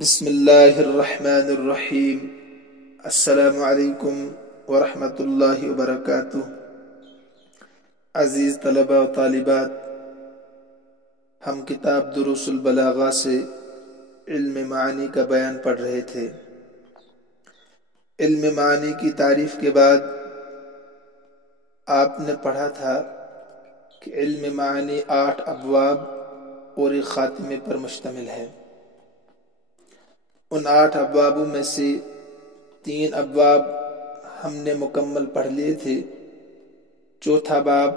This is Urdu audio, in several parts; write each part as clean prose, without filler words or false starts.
بسم اللہ الرحمن الرحیم۔ السلام علیکم ورحمۃ اللہ وبرکاتہ۔ عزیز طلبہ و طالبات، ہم کتاب دروس البلاغہ سے علم معانی کا بیان پڑھ رہے تھے۔ علم معانی کی تعریف کے بعد آپ نے پڑھا تھا کہ علم معانی 8 ابواب اور ایک خاتمے پر مشتمل ہے۔ ان 8 ابوابوں میں سے 3 ابواب ہم نے مکمل پڑھ لیے تھے۔ چوتھا باب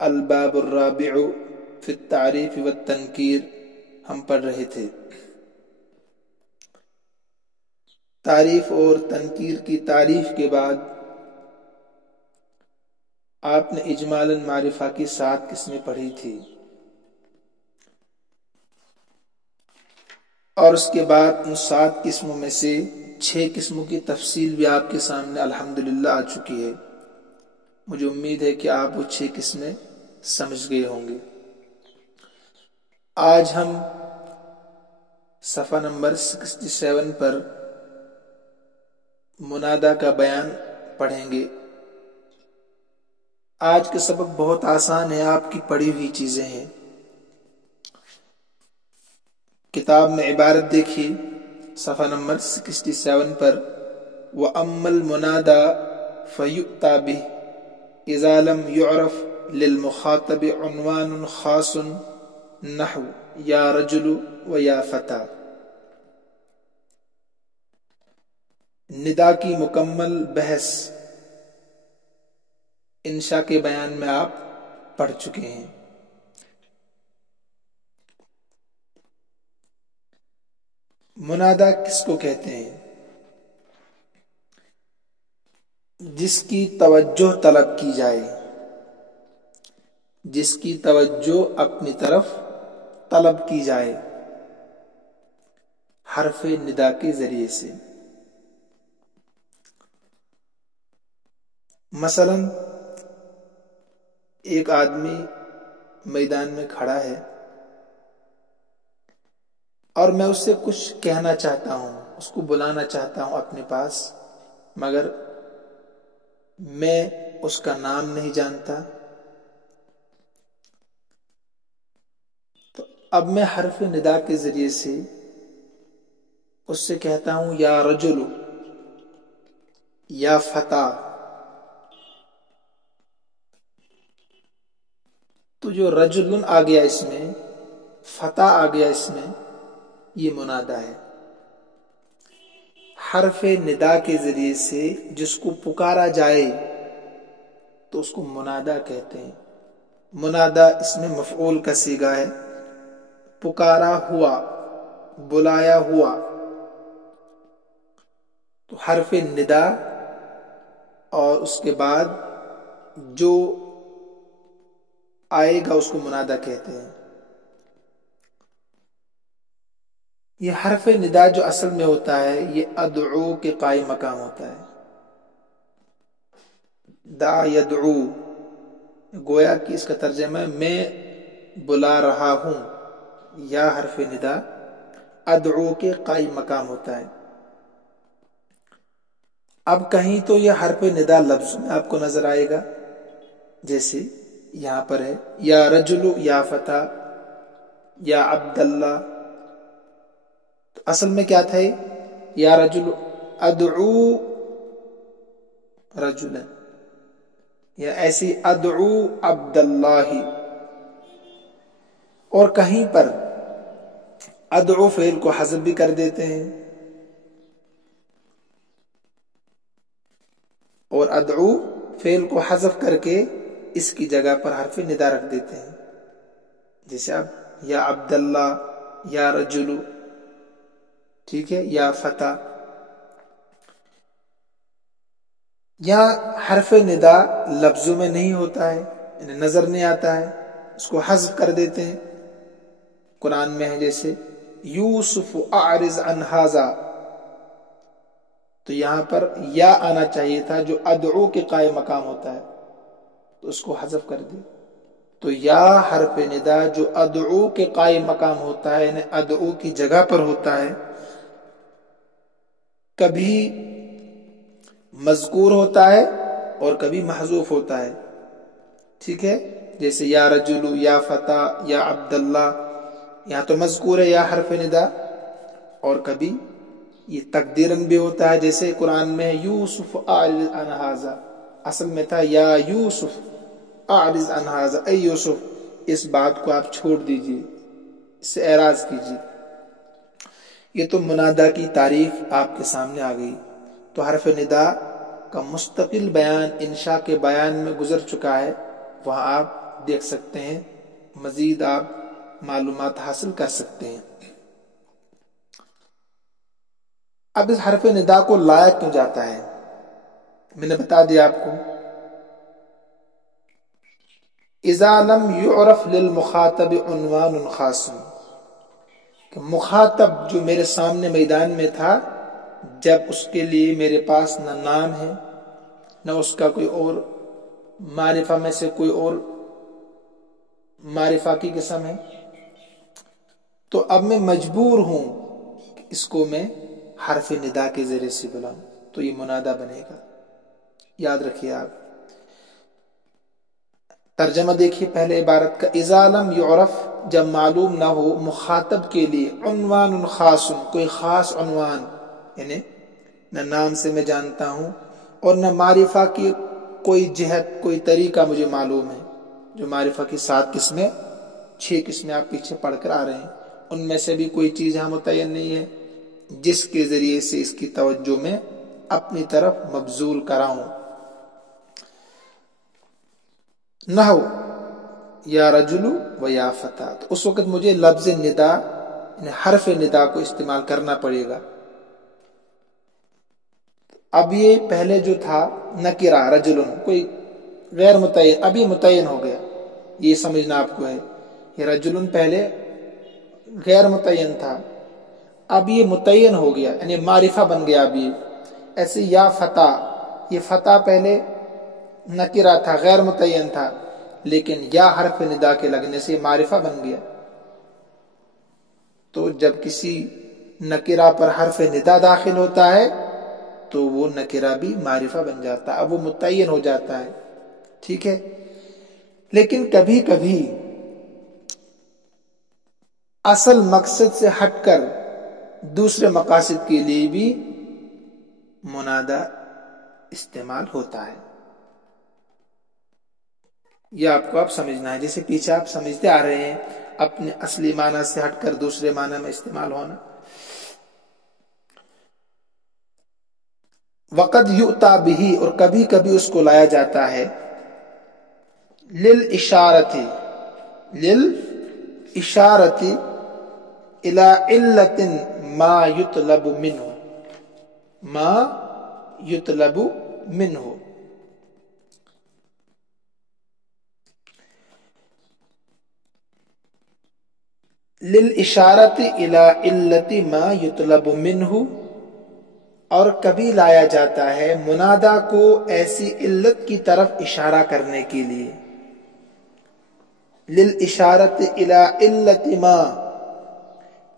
الباب الرابع فی التعریف والتنکیر ہم پڑھ رہے تھے۔ تعریف اور تنکیر کی تعریف کے بعد آپ نے اجمالاً معرفہ کی 7 قسمیں پڑھی تھی، اور اس کے بعد ان 7 قسموں میں سے 6 قسموں کی تفصیل بھی آپ کے سامنے الحمدللہ آ چکی ہے۔ مجھے امید ہے کہ آپ وہ 6 قسمیں سمجھ گئے ہوں گے۔ آج ہم صفحہ نمبر 67 پر منادا کا بیان پڑھیں گے۔ آج کا سبق بہت آسان ہے، آپ کی پڑھی ہوئی چیزیں ہیں۔ کتاب میں عبارت دیکھیے، صفحہ نمبر 67 پر وَأَمَّا الْمُنَادَى فَيُؤْتَى بِهِ إِذَا لَمْ يُعْرَفْ لِلْمُخَاطَبِ عُنْوَانٌ خَاصٌ نَحْوُ يَا رَجُلُ وَيَا فَتَى۔ ندا کی مکمل بحث انشاء کے بیان میں آپ پڑھ چکے ہیں۔ منادا کس کو کہتے ہیں؟ جس کی توجہ طلب کی جائے، جس کی توجہ اپنی طرف طلب کی جائے حرف ندا کے ذریعے سے۔ مثلا ایک آدمی میدان میں کھڑا ہے اور میں اس سے کچھ کہنا چاہتا ہوں، اس کو بلانا چاہتا ہوں اپنے پاس، مگر میں اس کا نام نہیں جانتا، تو اب میں حرف ندا کے ذریعے سے اس سے کہتا ہوں یا رجل، یا فتیٰ۔ تو جو رجل آ گیا اس میں، فتیٰ آ گیا اس میں، یہ منادا ہے۔ حرف ندا کے ذریعے سے جس کو پکارا جائے تو اس کو منادا کہتے ہیں۔ منادا اس میں مفعول کا صیغہ ہے، پکارا ہوا، بلایا ہوا، تو حرف ندا اور اس کے بعد جو آئے گا اس کو منادا کہتے ہیں۔ یہ حرف ندا جو اصل میں ہوتا ہے یہ ادعو کے قائم مقام ہوتا ہے۔ دعا یدعو، گویا کہ اس کا ترجمہ ہے میں بلا رہا ہوں۔ یا حرف ندا ادعو کے قائم مقام ہوتا ہے۔ اب کہیں تو یہ حرف ندا لفظ میں آپ کو نظر آئے گا، جیسے یہاں پر ہے یا رجل یا فتیٰ یا عبداللہ، تو اصل میں کیا تھا؟ یا رجل ادعو رجلا، یا ایسی ادعو عبداللہ۔ اور کہیں پر ادعو فعل کو حذف بھی کر دیتے ہیں، اور ادعو فعل کو حذف کر کے اس کی جگہ پر حرف ندا رکھ دیتے ہیں، جیسے اب یا عبداللہ، یا رجل، ٹھیک ہے، یا فتیٰ۔ یا حرف ندا لفظوں میں نہیں ہوتا ہے، انہیں نظر نہیں آتا ہے، اس کو حذف کر دیتے ہیں۔ قرآن میں ہے جیسے یوسف اعرض عن ھذا، تو یہاں پر یا آنا چاہیے تھا جو ادعو کے قائم مقام ہوتا ہے، تو اس کو حذف کر دی۔ تو یا حرف ندا جو ادعو کے قائم مقام ہوتا ہے، یعنی ادعو کی جگہ پر ہوتا ہے، کبھی مذکور ہوتا ہے اور کبھی محذوف ہوتا ہے، ٹھیک ہے، جیسے یا رجل، یا فتح، یا عبداللہ، یہاں تو مذکور ہے یا حرف ندا، اور کبھی یہ تقدیرن بھی ہوتا ہے، جیسے قرآن میں یوسف اعرض عن ھذا، اصل میں تھا یا یوسف اعرض عن ھذا، اے یوسف اس بات کو آپ چھوڑ دیجئے، اس سے اعراض کیجئے۔ یہ تو منادا کی تعریف آپ کے سامنے آ گئی۔ تو حرف ندا کا مستقل بیان انشاء کے بیان میں گزر چکا ہے، وہاں آپ دیکھ سکتے ہیں، مزید آپ معلومات حاصل کر سکتے ہیں۔ اب اس حرف ندا کو لایا کیوں جاتا ہے، میں نے بتا دیا آپ کو، اذا لم يعرف للمخاطب عنوان خاص، کہ مخاطب جو میرے سامنے میدان میں تھا، جب اس کے لیے میرے پاس نہ نام ہے، نہ اس کا کوئی اور معرفہ میں سے کوئی اور معرفہ کی قسم ہے، تو اب میں مجبور ہوں کہ اس کو میں حرف ندا کے ذریعے سے بلاؤں، تو یہ منادا بنے گا۔ یاد رکھیے آپ، ترجمہ دیکھیے پہلے عبارت کا، اذا لم یعرف، جب معلوم نہ ہو مخاطب کے لیے، عنوان خاص، کوئی خاص عنوان، یعنی نہ نام سے میں جانتا ہوں اور نہ معرفہ کی کوئی جہت، کوئی طریقہ مجھے معلوم ہے۔ جو معرفہ کی 7 قسمیں، 6 قسمیں آپ پیچھے پڑھ کر آ رہے ہیں، ان میں سے بھی کوئی چیز یہاں متعین نہیں ہے جس کے ذریعے سے اس کی توجہ میں اپنی طرف مبذول کراؤں۔ نحو یا رجل و یا فتح، تو اس وقت مجھے لفظ ندا، یعنی حرف ندا کو استعمال کرنا پڑے گا۔ اب یہ پہلے جو تھا نکرہ رجل، کوئی غیر متعین، اب یہ متعین ہو گیا، یہ سمجھنا آپ کو ہے۔ یہ رجل پہلے غیر متعین تھا، اب یہ متعین ہو گیا، یعنی معرفہ بن گیا اب یہ۔ ایسے یا فتح، یہ فتح پہلے نکرہ تھا، غیر متعین تھا، لیکن یا حرف ندا کے لگنے سے معرفہ بن گیا۔ تو جب کسی نکرہ پر حرف ندا داخل ہوتا ہے تو وہ نکرہ بھی معرفہ بن جاتا ہے، اب وہ متعین ہو جاتا ہے، ٹھیک ہے۔ لیکن کبھی کبھی اصل مقصد سے ہٹ کر دوسرے مقاصد کے لیے بھی منادا استعمال ہوتا ہے، یہ آپ کو اب سمجھنا ہے۔ جیسے پیچھے آپ سمجھتے آ رہے ہیں، اپنے اصلی معنی سے ہٹ کر دوسرے معنی میں استعمال ہونا۔ وقد یؤتا بہ، اور کبھی کبھی اس کو لایا جاتا ہے للاشارۃ، للاشارۃ الی علت ما یطلب منہ، ما یطلب منہ، للاشارۃ الی علت ما یطلب منہ، اور کبھی لایا جاتا ہے منادا کو ایسی علت کی طرف اشارہ کرنے کے لیے، للاشارۃ الی علت ما،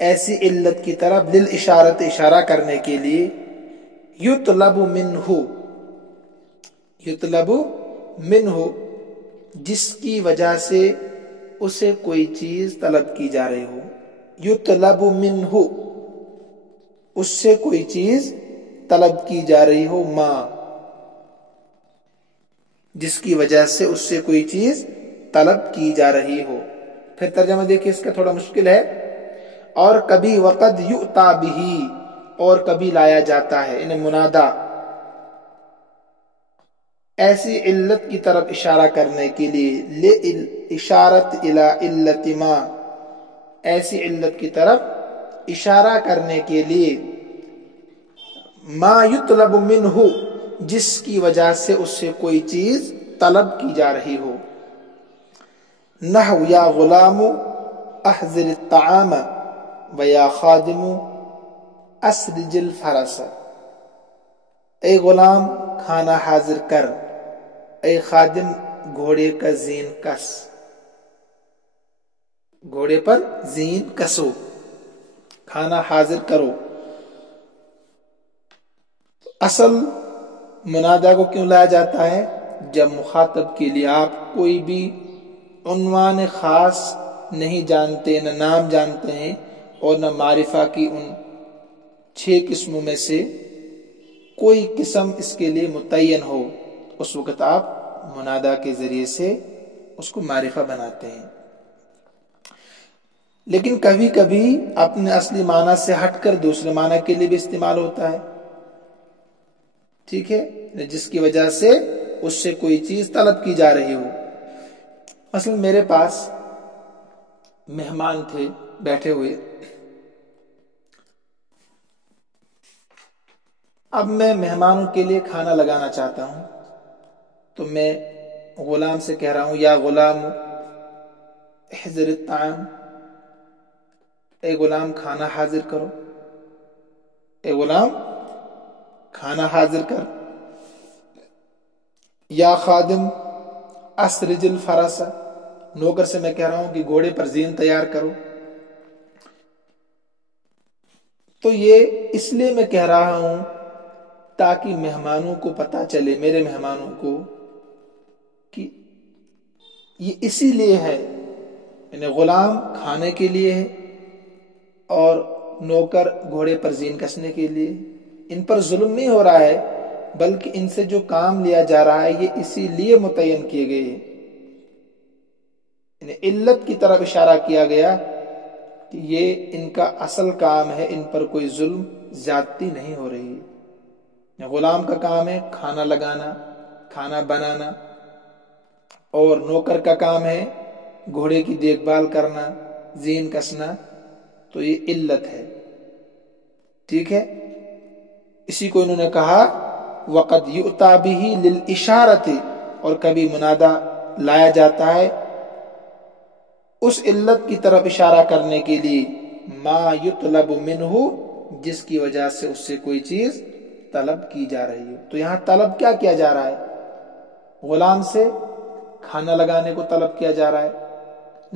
ایسی علت کی طرف، للاشارۃ اشارہ کرنے کے لیے، یطلب منہ، یطلب منہ، جس کی وجہ سے اسے کوئی چیز طلب کی جا رہی ہو، یطلب منہ، اس سے کوئی چیز طلب کی جا رہی ہو، ما، جس کی وجہ سے اس سے کوئی چیز طلب کی جا رہی ہو۔ پھر ترجمہ دیکھیں، اس کا تھوڑا مشکل ہے۔ اور کبھی وقد یؤتا بہ، اور کبھی لایا جاتا ہے، یعنی منادا ایسی علت کی طرف اشارہ کرنے کے لیے، اشارت الی علت ما، ایسی علت کی طرف اشارہ کرنے کے لیے، ما یطلب منہ، جس کی وجہ سے اس سے کوئی چیز طلب کی جا رہی ہو۔ نحو یا غلام احضر الطعام و یا خادم اسرج الفرس، اے غلام کھانا حاضر کر، اے خادم گھوڑے کا زین کس، گھوڑے پر زین کسو، کھانا حاضر کرو۔ اصل منادا کو کیوں لایا جاتا ہے؟ جب مخاطب کے لیے آپ کوئی بھی عنوان خاص نہیں جانتے، نہ نام جانتے ہیں اور نہ معرفہ کی ان 6 قسموں میں سے کوئی قسم اس کے لیے متعین ہو، اس وقت آپ منادا کے ذریعے سے اس کو معرفہ بناتے ہیں۔ لیکن کبھی کبھی اپنے اصلی معنی سے ہٹ کر دوسرے معنی کے لیے بھی استعمال ہوتا ہے، ٹھیک ہے، جس کی وجہ سے اس سے کوئی چیز طلب کی جا رہی ہو۔ مثلا میرے پاس مہمان تھے بیٹھے ہوئے، اب میں مہمانوں کے لیے کھانا لگانا چاہتا ہوں، تو میں غلام سے کہہ رہا ہوں یا غلام احضر الطعام، اے غلام کھانا حاضر کرو، اے غلام کھانا حاضر کر۔ یا خادم اسرج الفرس، نوکر سے میں کہہ رہا ہوں کہ گھوڑے پر زین تیار کرو۔ تو یہ اس لیے میں کہہ رہا ہوں تاکہ مہمانوں کو پتہ چلے، میرے مہمانوں کو، کہ یہ اسی لیے ہے، یعنی غلام کھانے کے لیے ہے اور نوکر گھوڑے پر زین کسنے کے لیے۔ ان پر ظلم نہیں ہو رہا ہے، بلکہ ان سے جو کام لیا جا رہا ہے یہ اسی لیے متعین کیے گئے ہیں، یعنی علت کی طرف اشارہ کیا گیا کہ یہ ان کا اصل کام ہے، ان پر کوئی ظلم زیادتی نہیں ہو رہی ہے۔ غلام کا کام ہے کھانا لگانا، کھانا بنانا، اور نوکر کا کام ہے گھوڑے کی دیکھ بھال کرنا، زین کسنا، تو یہ علت ہے، ٹھیک ہے۔ اسی کو انہوں نے کہا وَقَدْ يُؤْتَى بِهِ لِلْإِشَارَةِ، اور کبھی منادا لایا جاتا ہے اس علت کی طرف اشارہ کرنے کے لیے، مَا يُطْلَبُ مِنْهُ، جس کی وجہ سے اس سے کوئی چیز طلب کی جا رہی ہے۔ تو یہاں طلب کیا کیا جا رہا ہے؟ غلام سے کھانا لگانے کو طلب کیا جا رہا ہے،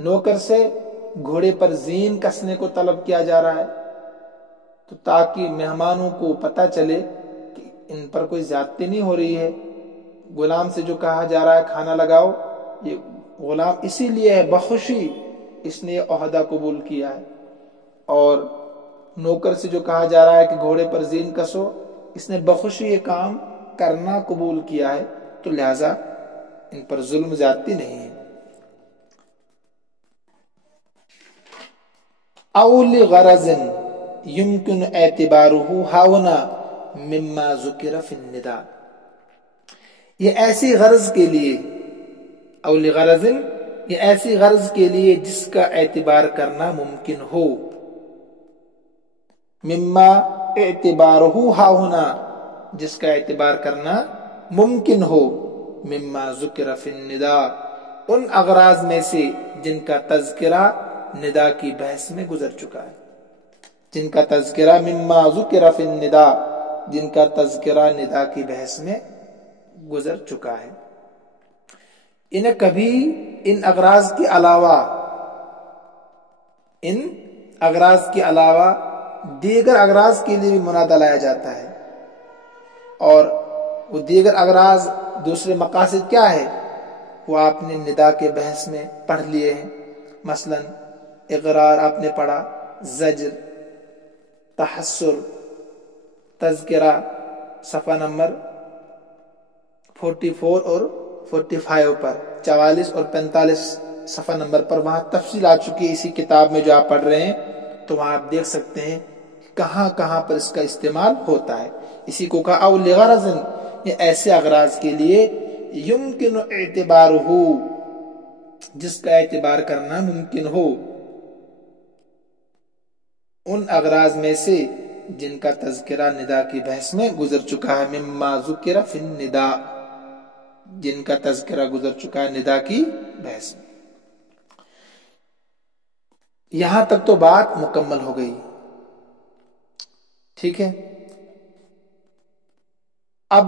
نوکر سے گھوڑے پر زین کسنے کو طلب کیا جا رہا ہے، تو تاکہ مہمانوں کو پتہ چلے کہ ان پر کوئی زیادتی نہیں ہو رہی ہے۔ غلام سے جو کہا جا رہا ہے کھانا لگاؤ، یہ غلام اسی لیے ہے، بخوشی اس نے یہ عہدہ قبول کیا ہے، اور نوکر سے جو کہا جا رہا ہے کہ گھوڑے پر زین کسو، اس نے بخوشی یہ کام کرنا قبول کیا ہے، تو لہذا ان پر ظلم زیادتی نہیں ہے۔ او لغرض يمكن اعتباره هاونا مما ذکر فی النداء، یہ ایسی غرض کے لیے، او لغرض، یہ ایسی غرض کے لیے جس کا اعتبار کرنا ممکن ہو، مما اعتبارہ ہاہنا، جس کا اعتبار کرنا ممکن ہو، مما ذکر فی النداء، ان اغراض میں سے جن کا تذکرہ ندا کی بحث میں گزر چکا ہے، جن کا تذکرہ مما ذکر فی النداء، جن کا تذکرہ ندا کی بحث میں گزر چکا ہے۔ انہیں کبھی ان اغراض کے علاوہ دیگر اغراض کے لیے بھی منادا لایا جاتا ہے، اور وہ دیگر اغراض، دوسرے مقاصد کیا ہے، وہ آپ نے ندا کے بحث میں پڑھ لیے ہیں۔ مثلا اقرار آپ نے پڑھا، زجر، تحسر، تذکرہ، صفحہ نمبر 44 اور 45 پر، 44 اور 45 صفحہ نمبر پر وہاں تفصیل آ چکی ہے اسی کتاب میں جو آپ پڑھ رہے ہیں، تو وہاں آپ دیکھ سکتے ہیں کہاں کہاں پر اس کا استعمال ہوتا ہے۔ اسی کو کہا او لغرض، یہ ایسے اغراض کے لیے یمکن اعتبارہ، جس کا اعتبار کرنا ممکن ہو، ان اغراض میں سے جن کا تذکرہ ندا کی بحث میں گزر چکا ہے، مما ذکر فی النداء، جن کا تذکرہ گزر چکا ہے ندا کی بحث میں۔ یہاں تک تو بات مکمل ہو گئی، ٹھیک ہے۔ اب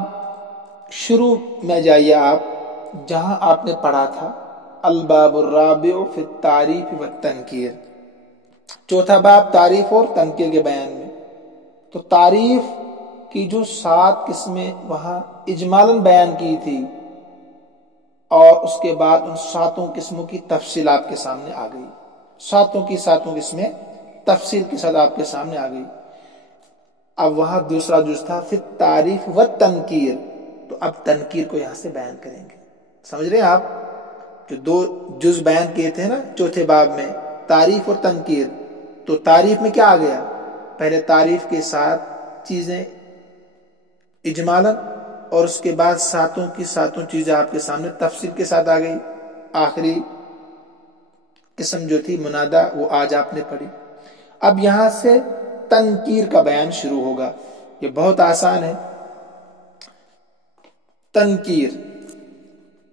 شروع میں جائیے آپ، جہاں آپ نے پڑھا تھا الباب الرابع فی التعریف والتنکیر، چوتھا باب تعریف اور تنکیر کے بیان میں۔ تو تعریف کی جو 7 قسمیں وہاں اجمالاً بیان کی تھی، اور اس کے بعد ان 7 قسموں کی تفصیل آپ کے سامنے آ گئی. 7 کی 7 قسمیں تفصیل کے ساتھ آپ کے سامنے آ گئی. اب وہاں دوسرا جز تھا فی التعریف و تنکیر، تو اب تنکیر کو یہاں سے بیان کریں گے. سمجھ رہے ہیں آپ؟ جو 2 جز بیان کیے تھے نا چوتھے باب میں، تعریف اور تنکیر، تو تعریف میں کیا آ گیا؟ پہلے تعریف کے ساتھ چیزیں اجمالاً، اور اس کے بعد 7 کی 7 چیزیں آپ کے سامنے تفصیل کے ساتھ آ گئی. آخری قسم جو تھی منادا، وہ آج آپ نے پڑھی. اب یہاں سے تنکیر کا بیان شروع ہوگا. یہ بہت آسان ہے. تنکیر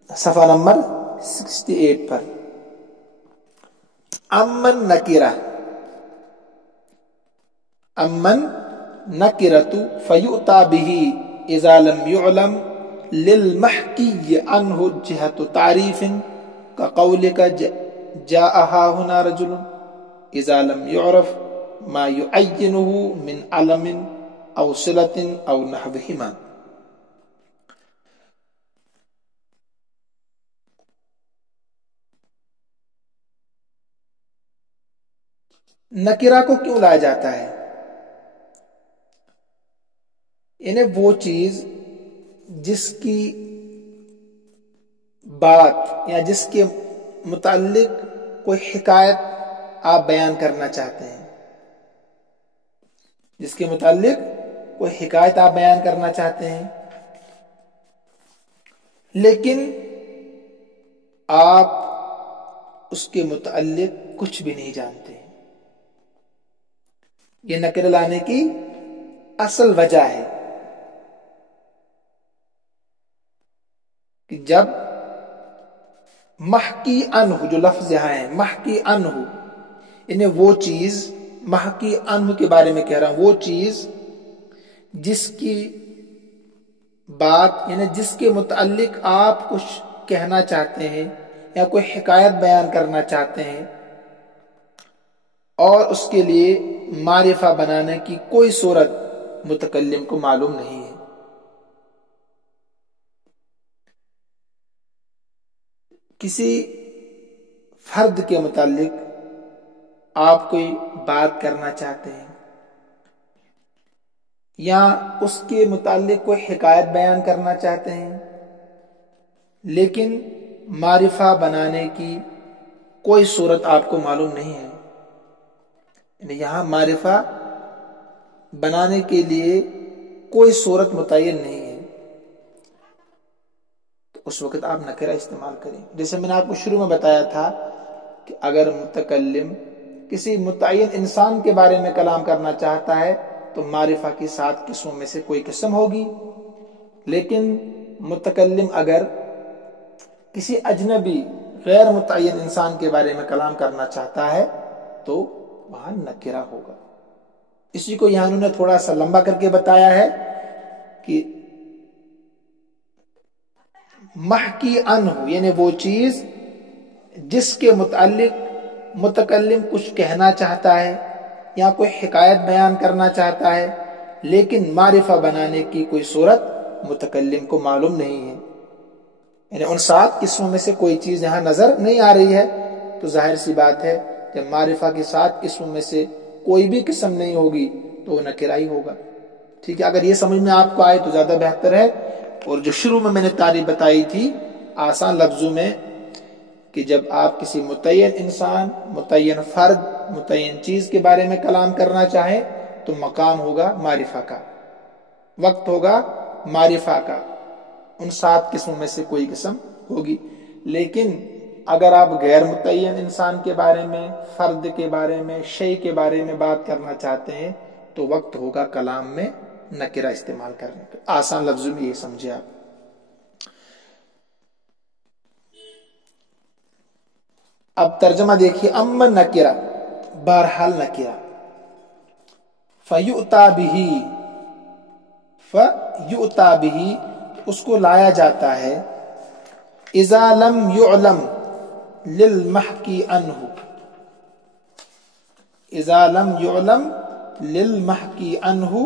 صفحہ نمبر 68 پر. امن نکرہ، امن نکرۃ فیؤتی بہ اذا لم يعلم للمحکی عنہ جہۃ تعریف کقولک جاء ہاہنا رجل اذا لم يعرف ما يعینہ من علم او صلۃ او نحوہما. نکرہ کو کیوں لایا جاتا ہے؟ یعنی وہ چیز جس کی بات یا جس کے متعلق کوئی حکایت آپ بیان کرنا چاہتے ہیں، جس کے متعلق کوئی حکایت آپ بیان کرنا چاہتے ہیں، لیکن آپ اس کے متعلق کچھ بھی نہیں جانتے. یہ نکرہ لانے کی اصل وجہ ہے کہ جب محکی عنہ، جو لفظ یہاں ہے محکی عنہ، یعنی وہ چیز، محکی عنہ کے بارے میں کہہ رہا ہوں، وہ چیز جس کی بات یعنی جس کے متعلق آپ کچھ کہنا چاہتے ہیں یا کوئی حکایت بیان کرنا چاہتے ہیں، اور اس کے لیے معرفہ بنانے کی کوئی صورت متکلم کو معلوم نہیں ہے. کسی فرد کے متعلق آپ کوئی بات کرنا چاہتے ہیں یا اس کے متعلق کوئی حکایت بیان کرنا چاہتے ہیں، لیکن معرفہ بنانے کی کوئی صورت آپ کو معلوم نہیں ہے. یعنی یہاں معرفہ بنانے کے لیے کوئی صورت متعین نہیں ہے، تو اس وقت آپ نکرہ استعمال کریں. جیسے میں نے آپ کو شروع میں بتایا تھا کہ اگر متکلم کسی متعین انسان کے بارے میں کلام کرنا چاہتا ہے تو معرفہ کی 7 قسموں میں سے کوئی قسم ہوگی. لیکن متکلم اگر کسی اجنبی غیر متعین انسان کے بارے میں کلام کرنا چاہتا ہے تو وہاں نکرہ ہوگا. اسی کو یہاں انہوں نے تھوڑا سا لمبا کر کے بتایا ہے کہ محکی عنہ، یعنی وہ چیز جس کے متعلق متکلم کچھ کہنا چاہتا ہے یا کوئی حکایت بیان کرنا چاہتا ہے، لیکن معرفہ بنانے کی کوئی صورت متکلم کو معلوم نہیں ہے. یعنی ان 7 قسموں میں سے کوئی چیز یہاں نظر نہیں آ رہی ہے، تو ظاہر سی بات ہے جب معرفہ کی 7 قسموں میں سے کوئی بھی قسم نہیں ہوگی تو وہ نکرہ ہی ہوگا. ٹھیک ہے؟ اگر یہ سمجھ میں آپ کو آئے تو زیادہ بہتر ہے. اور جو شروع میں نے تعریف بتائی تھی آسان لفظوں میں، کہ جب آپ کسی متعین انسان، متعین فرد، متعین چیز کے بارے میں کلام کرنا چاہیں تو مقام ہوگا معرفہ کا، وقت ہوگا معرفہ کا. ان 7 قسموں میں سے کوئی قسم ہوگی. لیکن اگر آپ غیر متعین انسان کے بارے میں، فرد کے بارے میں، شے کے بارے میں بات کرنا چاہتے ہیں تو وقت ہوگا کلام میں نکرہ استعمال کرنے کا. آسان لفظوں میں یہ سمجھے آپ. اب ترجمہ دیکھیے. اما نکرہ، بہرحال نکرہ. فیؤتی بہ، فیؤتی بہ، اس کو لایا جاتا ہے اذا لم یعلم للمحکی عنہ، اذا لم یعلم للمحکی عنہ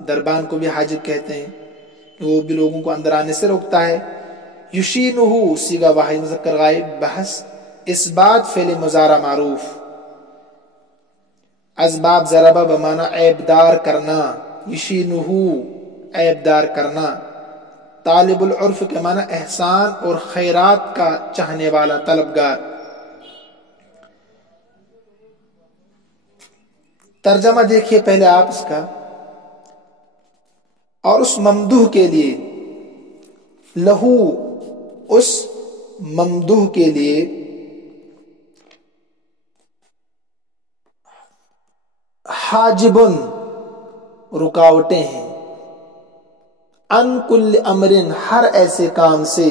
دربان کو بھی حاجب کہتے ہیں، وہ بھی لوگوں کو اندر آنے سے روکتا ہے۔ یشینہ صیغہ واحد مذکر غائب، بحث اثبات فعل مضارع معروف۔ اسباب ضربہ بمعنی عیبدار کرنا، یشینہ عیبدار کرنا۔ طالب العرف کے معنی احسان اور خیرات کا چاہنے والا، طلبگار۔ ترجمہ دیکھیے پہلے آپ اس کا، اور اس ممدوح کے لیے، لہو اس ممدوح کے لیے، حاجبن رکاوٹیں ہیں، ان کل امرن ہر ایسے کام سے،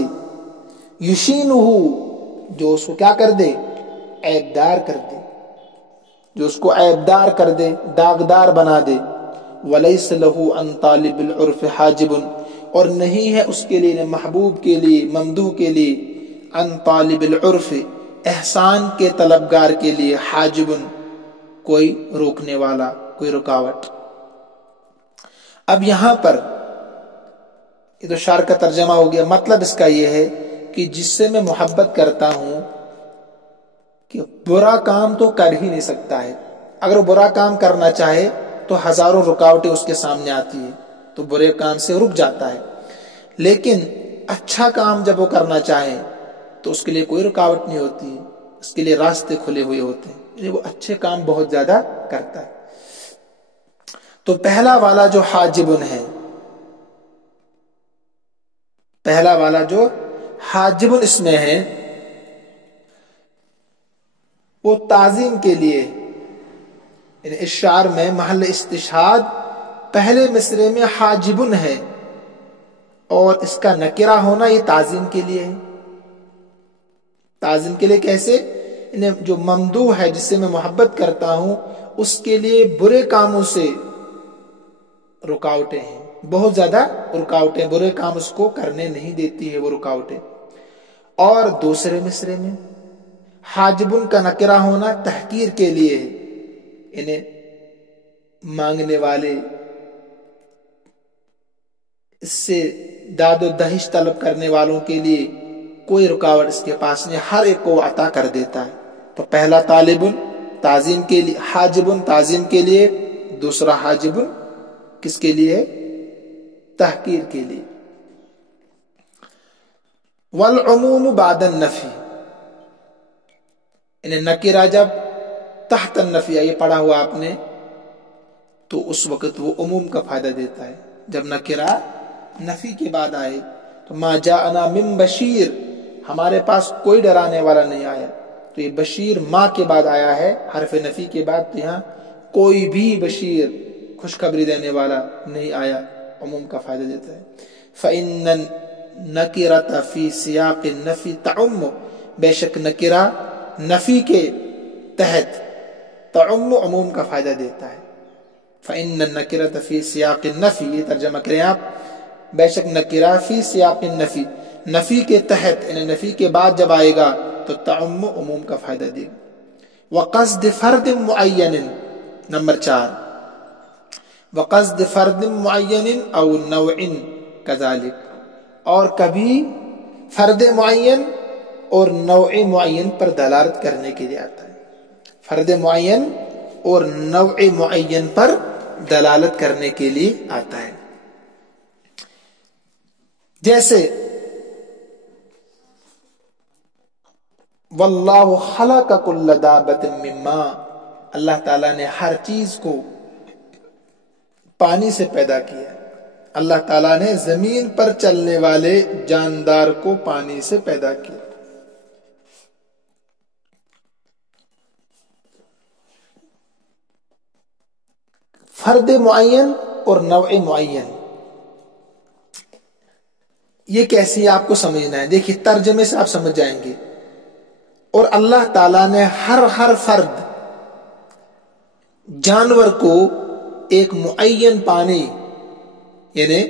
یشینہ جو اس کو کیا کر دے، عیبدار کر دے، جو اس کو عیبدار کر دے، داغدار بنا دے۔ ولیس لہ ان طالب العرف حاجب، اور نہیں ہے اس کے لیے، محبوب کے لیے، ممدوح کے لیے، ان طالب العرف احسان کے طلبگار کے لیے، حاجب کوئی روکنے والا، کوئی رکاوٹ۔ اب یہاں پر یہ تو شعر کا ترجمہ ہو گیا، مطلب اس کا یہ ہے کہ جس سے میں محبت کرتا ہوں کہ برا کام تو کر ہی نہیں سکتا ہے، اگر وہ برا کام کرنا چاہے تو ہزاروں رکاوٹیں اس کے سامنے آتی ہیں، تو برے کام سے رک جاتا ہے، لیکن اچھا کام جب وہ کرنا چاہے تو اس کے لیے کوئی رکاوٹ نہیں ہوتی، اس کے لیے راستے کھلے ہوئے ہوتے ہیں، یعنی وہ اچھے کام بہت زیادہ کرتا ہے۔ تو پہلا والا جو حاجبن ہے، پہلا والا جو حاجبن اس میں ہے، وہ تعظیم کے لیے، یعنی اس شعر میں محل استشہاد پہلے مصرے میں حاجبن ہے، اور اس کا نکرہ ہونا یہ تعظیم کے لیے ہے۔ تعظیم کے لیے کیسے؟ جو ممدوح ہے، جس سے میں محبت کرتا ہوں، اس کے لیے برے کاموں سے رکاوٹیں ہیں، بہت زیادہ رکاوٹیں، برے کام اس کو کرنے نہیں دیتی ہے وہ رکاوٹیں۔ اور دوسرے مصرے میں حاجبن کا نکرہ ہونا تحقیر کے لیے، انہیں مانگنے والے، اس سے داد و دہش طلب کرنے والوں کے لیے کوئی رکاوٹ اس کے پاس نہیں، ہر ایک کو عطا کر دیتا ہے۔ تو پہلا طالبن تعظیم کے لیے، حاجبن تعظیم کے لیے، دوسرا حاجبن کس کے لیے؟ تحقیر کے لیے۔ والعموم بعد النفی، انہیں نکرہ جب تحت النفی، یہ پڑھا ہوا آپ نے، تو اس وقت وہ عموم کا فائدہ دیتا ہے۔ جب نکرہ نفی کے بعد آئے تو ما جاءنا من بشیر، ہمارے پاس کوئی ڈرانے والا نہیں آیا، تو یہ بشیر ما کے بعد آیا ہے، حرف نفی کے بعد، تو یہاں کوئی بھی بشیر، خوشخبری دینے والا نہیں آیا، عموم کا فائدہ دیتا ہے۔ فإن النکرۃ فی سیاق النفی تعم، بے شک نکرہ نفی کے تحت تعم، عموم کا فائدہ دیتا ہے۔ فإن النکرۃ فی سیاق النفی، یہ ترجمہ کریں آپ، بے شک نکرہ فی سیاق النفی، نفی کے تحت، یعنی نفی کے بعد جب آئے گا تو تعم، عموم کا فائدہ دے گا۔ وقصد فرد معین، نمبر 4، وقصد فرد معین او نوع کذالک، اور کبھی فرد معین اور نوع معین پر دلالت کرنے کے لیے آتا ہے، فرد معین اور نوع معین پر دلالت کرنے کے لیے آتا ہے۔ جیسے واللہ خلق کل دابۃ من ماء، اللہ تعالیٰ نے ہر چیز کو پانی سے پیدا کیا، اللہ تعالیٰ نے زمین پر چلنے والے جاندار کو پانی سے پیدا کیا۔ فرد معین اور نوع معین، یہ کیسی آپ کو سمجھنا ہے؟ دیکھیے ترجمے سے آپ سمجھ جائیں گے۔ اور اللہ تعالیٰ نے ہر فرد، جانور کو ایک معین پانی، یعنی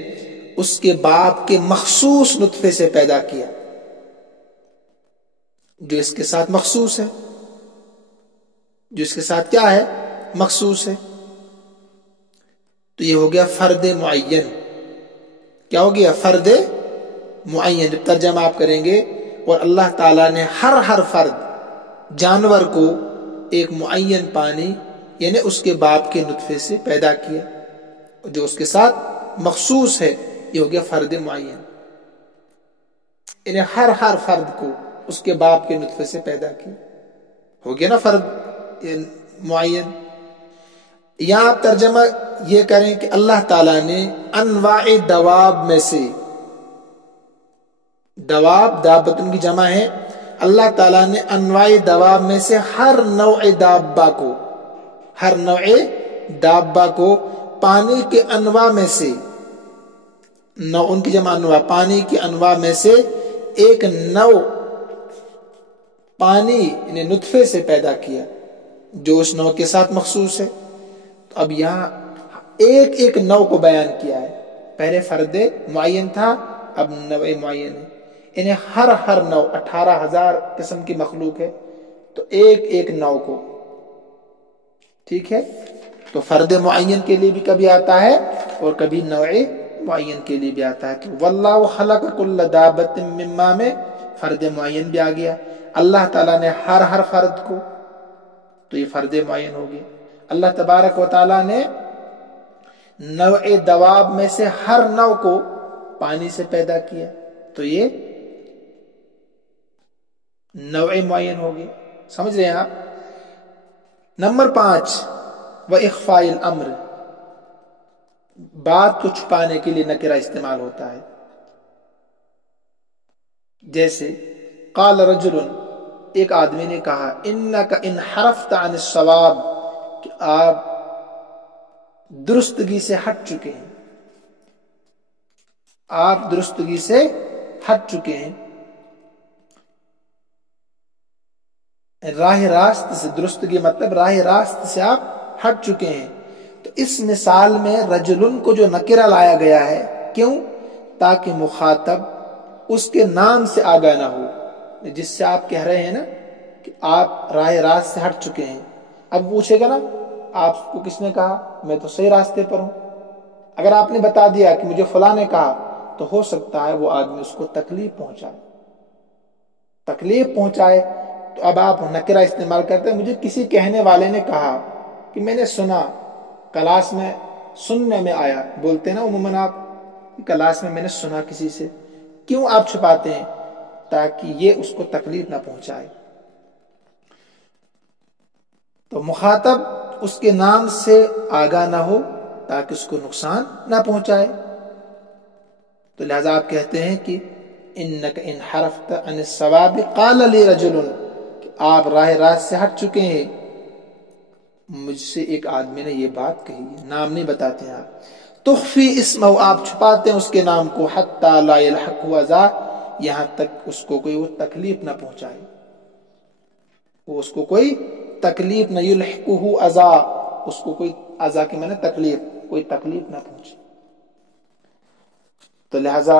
اس کے باپ کے مخصوص نطفے سے پیدا کیا، جو اس کے ساتھ مخصوص ہے، جو اس کے ساتھ کیا ہے؟ مخصوص ہے۔ تو تو یہ ہو گیا فرد معین. کیا ہو گیا؟ فرد معین. جب ترجمہ آپ کریں گے اور اللہ تعالیٰ نے ہر فرد جانور کو ایک معین پانی یعنی اس کے باپ کے نطفے سے پیدا کیا جو اس کے ساتھ مخصوص ہے، یہ ہو گیا فرد معین. یعنی ہر فرد کو اس کے باپ کے نطفے سے پیدا کیا، ہو گیا نا فرد معین. یہاں آپ ترجمہ یہ کریں کہ اللہ تعالیٰ نے انواع دواب میں سے، دواب دابتن کی جمع ہے، اللہ تعالیٰ نے انواع دواب میں سے ہر نوع دابہ کو پانی کے انواع میں سے، ان کی جمع انواع، پانی کے انواع میں سے ایک نوع پانی یعنی نطفے سے پیدا کیا جو اس نوع کے ساتھ مخصوص ہے. تو اب یہاں ایک نوع کو بیان کیا ہے. پہلے فرد معین تھا، اب نوع معین ہے. یعنی ہر نوع 18,000 قسم کی مخلوق ہے تو ایک نوع کو. ٹھیک ہے، تو فرد معین کے لیے بھی کبھی آتا ہے اور کبھی نوع معین کے لیے بھی آتا ہے. تو واللہ خلق کل دابۃ من ماء میں فرد معین بھی آ گیا. اللہ تعالیٰ نے ہر فرد کو، تو یہ فرد معین ہو گیا. اللہ تبارک و تعالیٰ نے نوع دواب میں سے ہر نوع کو پانی سے پیدا کیا تو یہ نوع معین ہو گیا. سمجھ رہے ہیں آپ؟ نمبر 5 وَإِخْفَاءِ الْأَمْرِ، بات کو چھپانے کے لیے نکرہ استعمال ہوتا ہے. جیسے قال رجل، ایک آدمی نے کہا، انک ان حرفت عن الصواب، کہ آپ درستگی سے ہٹ چکے ہیں، آپ درستگی سے ہٹ چکے ہیں. راہ راست سے، درستگی مطلب راہ راست سے آپ ہٹ چکے ہیں. تو اس مثال میں رجلن کو جو نکرہ لایا گیا ہے، کیوں؟ تاکہ مخاطب اس کے نام سے آگاہ نہ ہو. جس سے آپ کہہ رہے ہیں نا کہ آپ راہ راست سے ہٹ چکے ہیں، اب پوچھے گا نا آپ کو کس نے کہا؟ میں تو صحیح راستے پر ہوں. اگر آپ نے بتا دیا کہ مجھے فلاں نے کہا تو ہو سکتا ہے وہ آدمی اس کو تکلیف پہنچائے. تو اب آپ نکرہ استعمال کرتے ہیں، مجھے کسی کہنے والے نے کہا کہ میں نے سنا، کلاس میں سننے میں آیا، بولتے ہیں نا عموماً آپ کلاس میں نے سنا کسی سے. کیوں آپ چھپاتے ہیں؟ تاکہ یہ اس کو تکلیف نہ پہنچائے. تو مخاطب اس کے نام سے آگاہ نہ ہو تاکہ اس کو نقصان نہ پہنچائے. تو لہذا آپ کہتے ہیں کہ انک ان حرفت عن الصواب قال لی رجل، کہ آپ راہ راست سے ہٹ چکے ہیں، مجھ سے ایک آدمی نے یہ بات کہی. نام نہیں بتاتے ہیں آپ. تخفی اسمہ، آپ چھپاتے ہیں اس کے نام کو، حتی لا یلحقہ اذی، یہاں تک اس کو کوئی وہ تکلیف نہ پہنچائے، وہ اس کو کوئی تکلیف نہ، یلحقہ اذی، اس کو کوئی اذی کے معنی تکلیف، کوئی تکلیف نہ پہنچے. تو لہذا